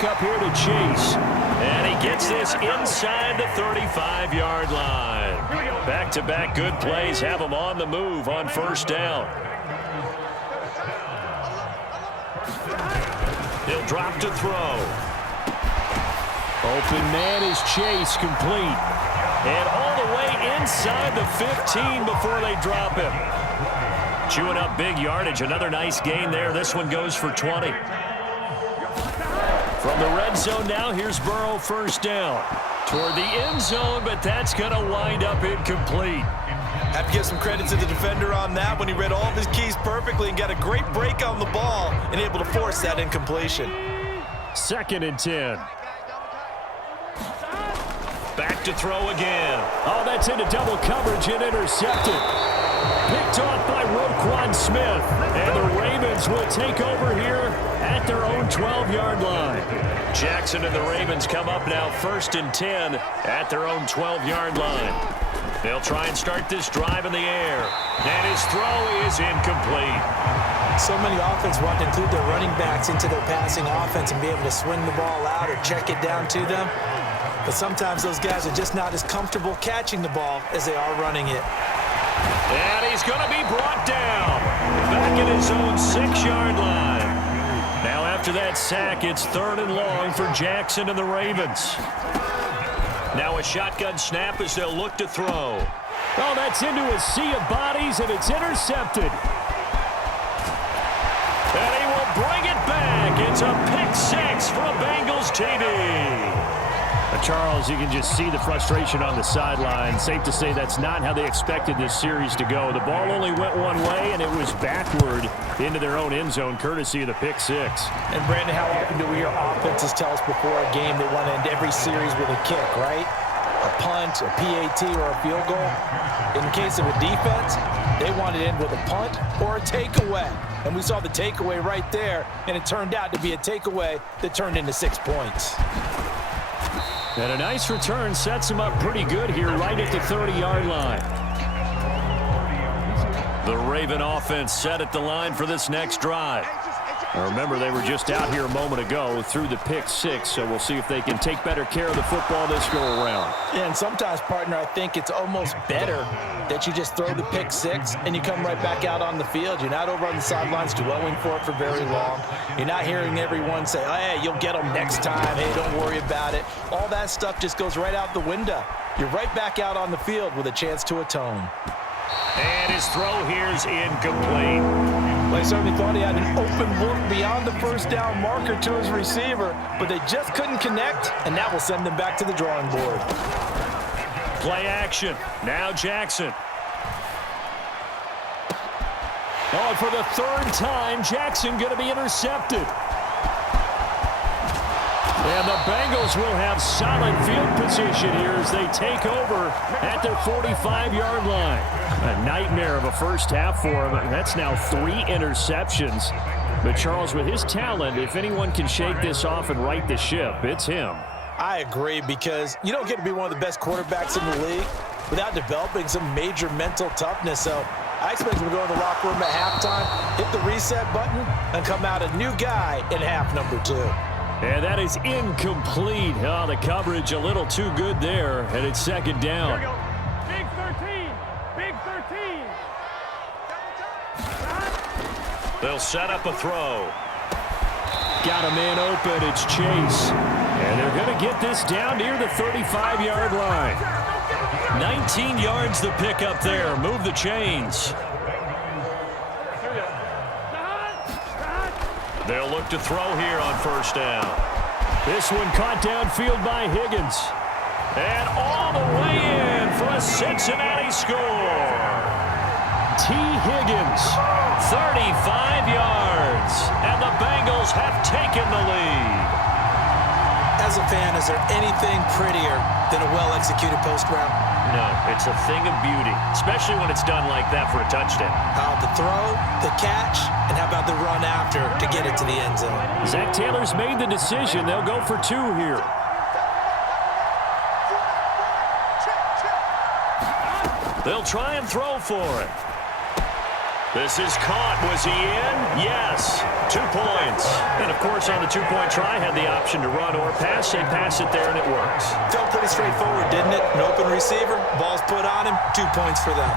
back up here to Chase. And he gets this inside the 35-yard line. Back-to-back good plays have him on the move on first down. He'll drop to throw. Open man is Chase, complete. And all the way inside the 15 before they drop him. Chewing up big yardage. Another nice gain there. This one goes for 20. From the red zone now, here's Burrow, first down. Toward the end zone, but that's going to wind up incomplete. Have to give some credit to the defender on that when he read all of his keys perfectly and got a great break on the ball and able to force that incompletion. 2nd and 10. Back to throw again. Oh, that's into double coverage and intercepted. Picked off by Roquan Smith. And the Ravens will take over here at their own 12-yard line. Jackson and the Ravens come up now 1st and 10 at their own 12-yard line. They'll try and start this drive in the air. And his throw is incomplete. So many offenses want to include their running backs into their passing offense and be able to swing the ball out or check it down to them. But sometimes those guys are just not as comfortable catching the ball as they are running it. And he's going to be brought down back at his own 6-yard line. Now after that sack, it's 3rd and long for Jackson and the Ravens. Now a shotgun snap as they'll look to throw. Oh, that's into a sea of bodies, and it's intercepted. And he will bring it back. It's a pick 6 for a Bengals TD. Charles, you can just see the frustration on the sideline. Safe to say that's not how they expected this series to go. The ball only went one way, and it was backward into their own end zone, courtesy of the pick 6. And, Brandon, how often do we hear offenses tell us before a game they want to end every series with a kick, right? A punt, a PAT, or a field goal. In the case of a defense, they want to end with a punt or a takeaway. And we saw the takeaway right there, and it turned out to be a takeaway that turned into 6 points. And a nice return sets him up pretty good here right at the 30-yard line. The Raven offense set at the line for this next drive. Now remember, they were just out here a moment ago through the pick 6, so we'll see if they can take better care of the football this go-around. Yeah, and sometimes, partner, I think it's almost better that you just throw the pick 6 and you come right back out on the field. You're not over on the sidelines dwelling for it for very long. You're not hearing everyone say, oh, hey, you'll get them next time. Hey, don't worry about it. All that stuff just goes right out the window. You're right back out on the field with a chance to atone. And his throw here's incomplete. Well, I certainly thought he had an open look beyond the first down marker to his receiver, but they just couldn't connect, and that will send them back to the drawing board. Play action. Now Jackson. Oh, for the 3rd time, Jackson going to be intercepted. And the Bengals will have solid field position here as they take over at their 45-yard line. A nightmare of a first half for him. That's now 3 interceptions. But Charles, with his talent, if anyone can shake this off and right the ship, it's him. I agree, because you don't get to be one of the best quarterbacks in the league without developing some major mental toughness. So I expect him to go in the locker room at halftime, hit the reset button, and come out a new guy in half number 2. And that is incomplete. Oh, the coverage a little too good there, and it's 2nd down. Big 13. Big 13. They'll set up a throw. Got a man open. It's Chase. And they're going to get this down near the 35-yard line. 19 yards to pick up there. Move the chains. They'll look to throw here on first down. This one caught downfield by Higgins. And all the way in for a Cincinnati score. T. Higgins, 35 yards. And the Bengals have taken the lead. As a fan, is there anything prettier than a well-executed post route? No, it's a thing of beauty, especially when it's done like that for a touchdown. How about the throw, the catch, and how about the run after to get it to the end zone? Zach Taylor's made the decision. They'll go for 2 here. They'll try and throw for it. This is caught. Was he in? Yes. 2 points. And, of course, on the two-point try, had the option to run or pass. They pass it there, and it works. Felt pretty straightforward, didn't it? An open receiver, ball's put on him, 2 points for them.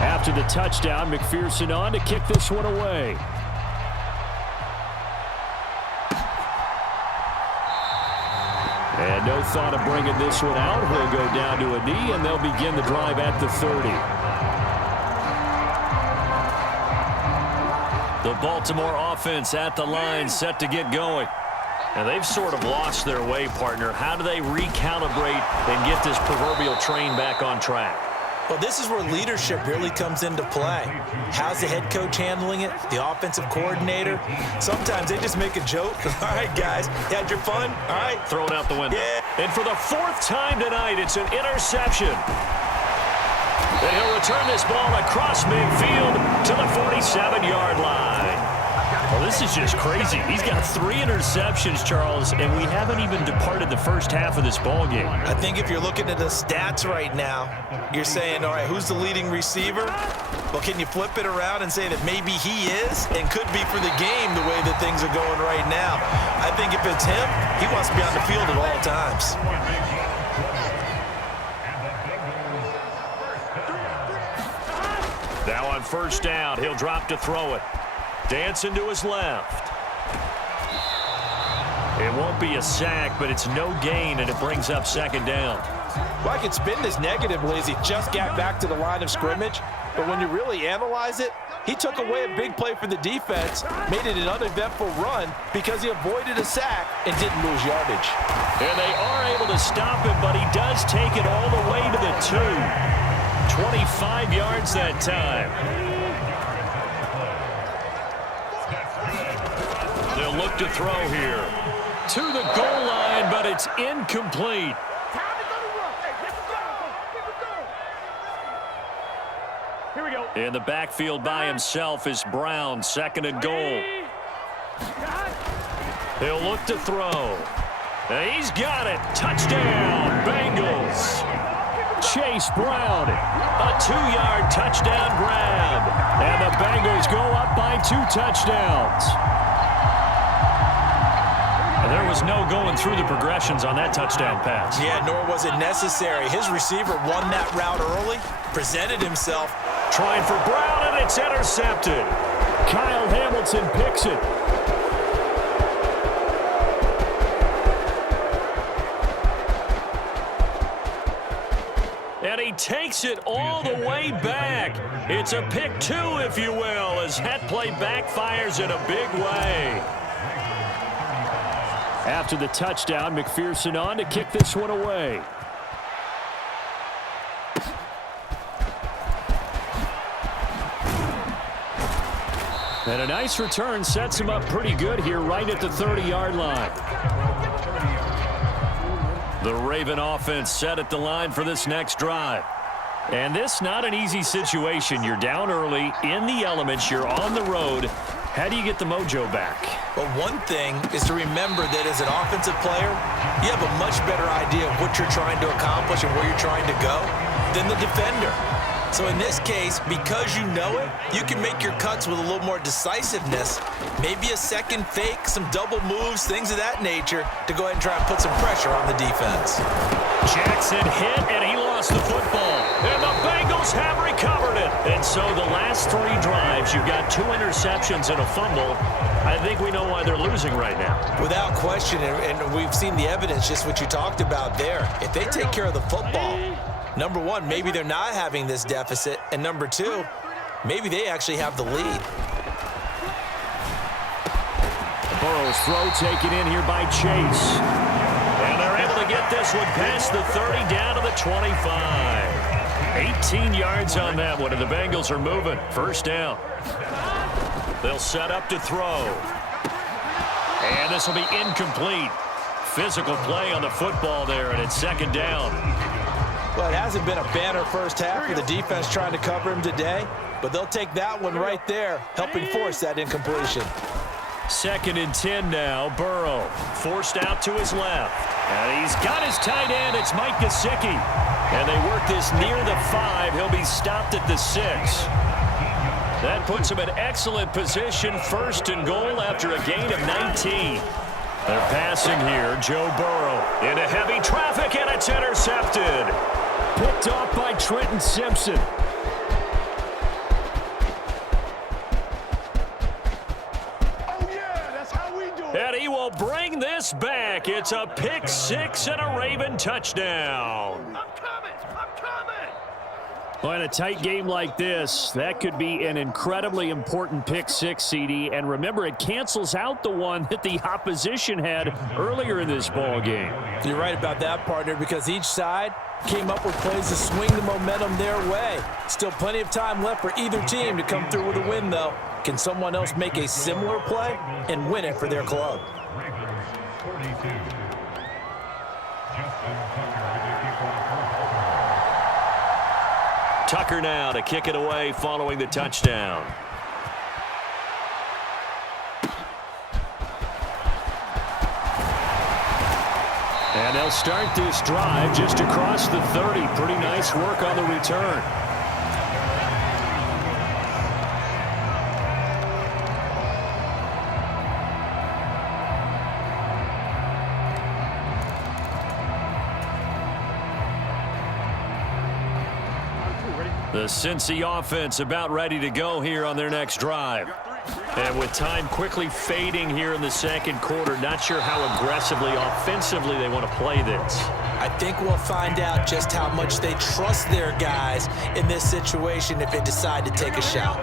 After the touchdown, McPherson on to kick this one away. And no thought of bringing this one out. He'll go down to a knee, and they'll begin the drive at the 30. The Baltimore offense at the line, set to get going. And they've sort of lost their way, partner. How do they recalibrate and get this proverbial train back on track? Well, this is where leadership really comes into play. How's the head coach handling it? The offensive coordinator? Sometimes they just make a joke. All right, guys, you had your fun? All right. Throw it out the window. Yeah. And for the 4th time tonight, it's an interception. And he'll return this ball across midfield to the 47-yard line. Well, this is just crazy. He's got 3 interceptions, Charles, and we haven't even departed the first half of this ball game. I think if you're looking at the stats right now, you're saying, all right, who's the leading receiver? Well, can you flip it around and say that maybe he is and could be for the game the way that things are going right now? I think if it's him, he wants to be on the field at all times. Now on first down, he'll drop to throw it. Dancing to his left. It won't be a sack, but it's no gain, and it brings up 2nd down. Well, I could spin this negatively as he just got back to the line of scrimmage, but when you really analyze it, he took away a big play for the defense, made it an uneventful run because he avoided a sack and didn't lose yardage. And they are able to stop him, but he does take it all the way to the 2. 25 yards that time. They'll look to throw here. To the goal line, but it's incomplete. Here we go. In the backfield by himself is Brown, 2nd and goal. He'll look to throw. And he's got it. Touchdown, Bengals. Chase Brown, a 2-yard touchdown grab. And the Bengals go up by 2 touchdowns. And there was no going through the progressions on that touchdown pass. Yeah, nor was it necessary. His receiver won that route early, presented himself. Trying for Brown, and it's intercepted. Kyle Hamilton picks it. And he takes it all the way back. It's a pick 2, if you will, as that play backfires in a big way. After the touchdown, McPherson on to kick this one away. And a nice return sets him up pretty good here right at the 30-yard line. The Raven offense set at the line for this next drive. And this not an easy situation. You're down early, in the elements, you're on the road. How do you get the mojo back? Well, one thing is to remember that as an offensive player, you have a much better idea of what you're trying to accomplish and where you're trying to go than the defender. So in this case, because you know it, you can make your cuts with a little more decisiveness, maybe a second fake, some double moves, things of that nature, to go ahead and try and put some pressure on the defense. Jackson hit, and he lost the football. And the Bengals have recovered it. And so the last 3 drives, you've got 2 interceptions and a fumble. I think we know why they're losing right now. Without question, and we've seen the evidence, just what you talked about there. If they take care of the football, number 1, maybe they're not having this deficit. And number 2, maybe they actually have the lead. Burrow's throw taken in here by Chase. And they're able to get this one past the 30 down to the 25. 18 yards on that one, and the Bengals are moving. First down. They'll set up to throw. And this will be incomplete. Physical play on the football there, and it's 2nd down. Well, it hasn't been a banner first half with the defense trying to cover him today, but they'll take that one right there, helping force that incompletion. 2nd and 10 now. Burrow forced out to his left. And he's got his tight end. It's Mike Gesicki. And they work this near the 5. He'll be stopped at the 6. That puts him in excellent position. 1st and goal after a gain of 19. They're passing here. Joe Burrow into heavy traffic, and it's intercepted. Picked off by Trenton Simpson. And he will bring this back. It's a pick 6 and a Raven touchdown. I'm coming. Well, in a tight game like this, that could be an incredibly important pick 6, CD. And remember, it cancels out the one that the opposition had earlier in this ball game. You're right about that, partner, because each side came up with plays to swing the momentum their way. Still plenty of time left for either team to come through with a win, though. Can someone else make a similar play and win it for their club? Tucker now to kick it away following the touchdown. And they'll start this drive just across the 30. Pretty nice work on the return. The Cincy offense about ready to go here on their next drive. And with time quickly fading here in the 2nd quarter, not sure how aggressively, offensively they want to play this. I think we'll find out just how much they trust their guys in this situation if they decide to take a shot.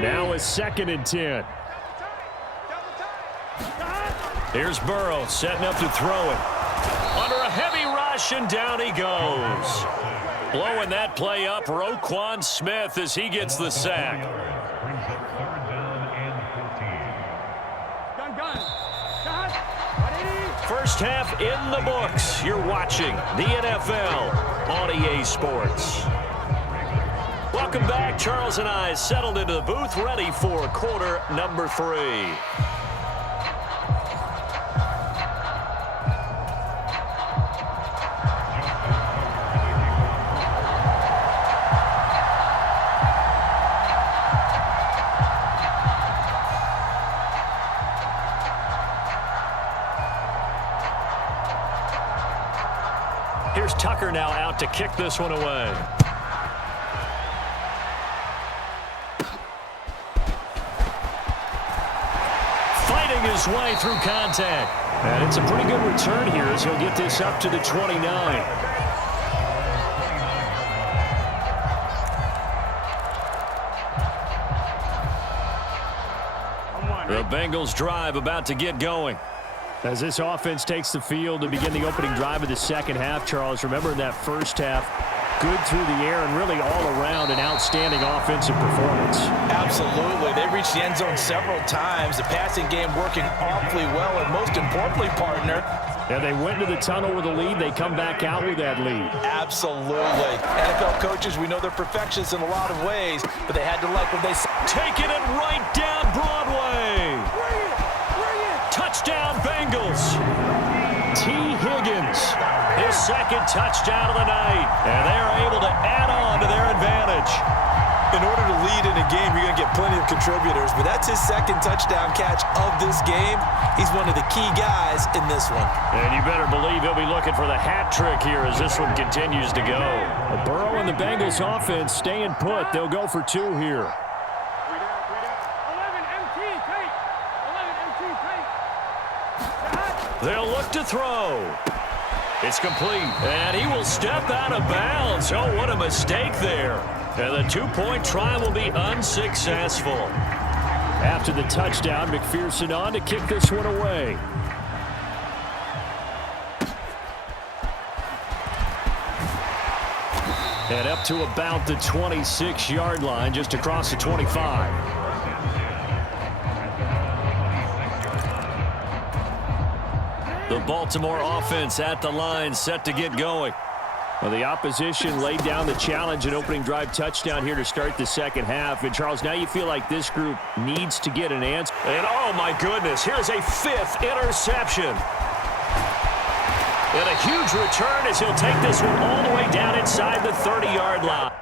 Now a 2nd and 10. Here's Burrow setting up to throw it. Under a heavy rush, and down he goes. Blowing that play up, Roquan Smith, as he gets the sack. First half in the books. You're watching the NFL on EA Sports. Welcome back. Charles and I settled into the booth, ready for quarter number 3. Here's Tucker now out to kick this one away. Fighting his way through contact. And it's a pretty good return here as he'll get this up to the 29. The Bengals drive about to get going. As this offense takes the field to begin the opening drive of the 2nd half, Charles, remember in that 1st half, good through the air and really all around an outstanding offensive performance. Absolutely. They reached the end zone several times. The passing game working awfully well, and most importantly, partner, and they went to the tunnel with a lead. They come back out with that lead. Absolutely. NFL coaches, we know they're perfectionists in a lot of ways, but they had to like what they said. Taking it right down Broadway. Touchdown Bengals. T. Higgins, his 2nd touchdown of the night. And they're able to add on to their advantage. In order to lead in a game, you're going to get plenty of contributors, but that's his 2nd touchdown catch of this game. He's one of the key guys in this one. And you better believe he'll be looking for the hat trick here as this one continues to go. Burrow and the Bengals offense staying put. They'll go for 2 here. They'll look to throw. It's complete. And he will step out of bounds. Oh, what a mistake there. And the 2-point try will be unsuccessful. After the touchdown, McPherson on to kick this one away. And up to about the 26-yard line, just across the 25. The Baltimore offense at the line, set to get going. Well, the opposition laid down the challenge, an opening drive touchdown here to start the second half. And, Charles, now you feel like this group needs to get an answer. And, oh, my goodness, here's a 5th interception. And a huge return as he'll take this one all the way down inside the 30-yard line.